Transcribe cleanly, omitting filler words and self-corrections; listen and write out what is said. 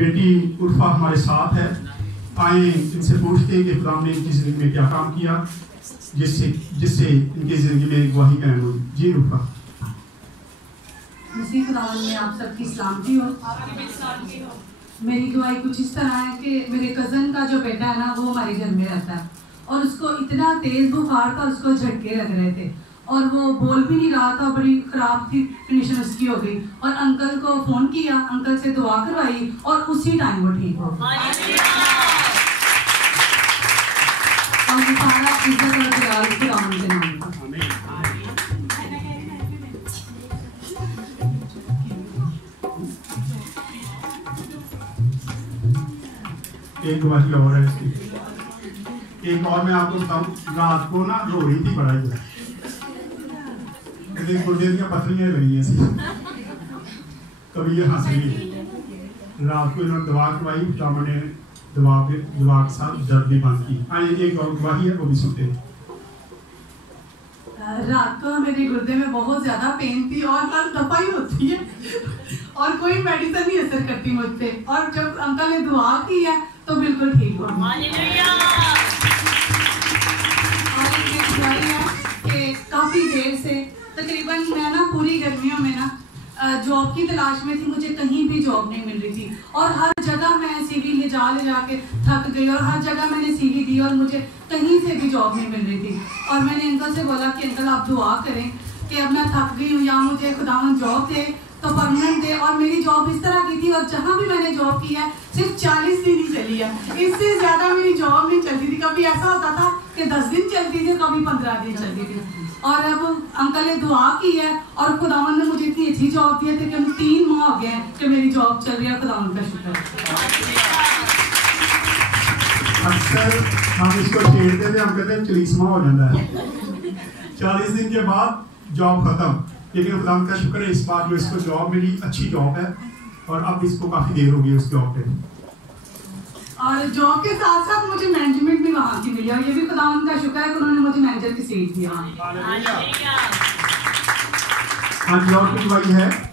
बेटी उर्फा हमारे साथ है। आए इनसे पूछते हैं कि खुदा ने इनकी जिंदगी में क्या काम किया जिससे इनकी जिंदगी में गवाही कायम हुई। जी उर्फा। मसीह खुदावन में आप सबकी सलामती हो। मेरी दुआई कुछ इस तरह है कि मेरे कज़न का जो बेटा है ना, वो हमारे घर में रहता है और उसको इतना तेज बुखार था, उसको झटके लग रहे थे और वो बोल भी नहीं रहा था, बड़ी खराब थी कंडीशन उसकी हो गई। और अंकल को फोन किया, अंकल से दुआ करवाई और उसी टाइम वो ठीक हो गया। और सारा इज्जत और जलाल खुदावन के नाम का। एक गवाही और है इसकी। एक और मैं आपको बताऊं, रात को ना रो रही थी बड़ा ही, गुर्दे की पथरियां लगी हैं, कभी ये हंस रही है। रात को इन्होंने दवा करवाई, डॉक्टर ने दवा के साथ दर्द भी बंद की। आइए एक और गवाही है, वो भी सुनते हैं। रात को मेरे गुर्दे में बहुत ज्यादा पेन थी और हर दफा ही होती है और कोई मेडिसिन नहीं असर करती मुझ पे, और जब अंकल ने दुआ की है तो बिल्कुल ठीक हुआ। और एक दुआई है कि काफी देर से तकरीबन मैं ना पूरी गर्मियों में ना जॉब की तलाश में थी, मुझे कहीं भी जॉब नहीं मिल रही थी और हर जगह मैं सीवी ले जा के थक गई और हर जगह मैंने सीवी दी और मुझे कहीं से भी जॉब नहीं मिल रही थी। और मैंने अंकल से बोला कि अंकल आप दुआ करें कि अब मैं थक गई हूँ, या मुझे खुदावन जॉब दे तो परमानेंट दे। और मेरी जॉब इस तरह की थी और जहाँ भी मैंने जॉब की है सिर्फ 40 दिन ही चली है, इससे ज्यादा मेरी जॉब नहीं चलती थी। कभी ऐसा होता था कि 10 दिन चलती थी, कभी 15 दिन चलती थी। और अब अंकल ने दुआ की है और खुदावन ने मुझे इतनी अच्छी जॉब दी है कि हम 3 माह हो गए हैं कि मेरी जॉब चल रही है। खुदावन का शुक्र। अक्सर हम इसको छेड़ते थे, हम कहते हैं 40 माह हो जाता है, 40 दिन के बाद जॉब खत्म। लेकिन खुदावन का शुक्र है, इस बार जो इसको जॉब मिली, अच्छी जॉब है और अब इसको काफी देर हो गई उस जॉब पे। और जॉब के साथ साथ मुझे मैनेजमेंट भी वहाँ की मिली और ये भी खुदावन का शुक्र है कि उन्होंने मुझे मैनेजर की सीट दिया। हाँ जी, और कुछ भाई है।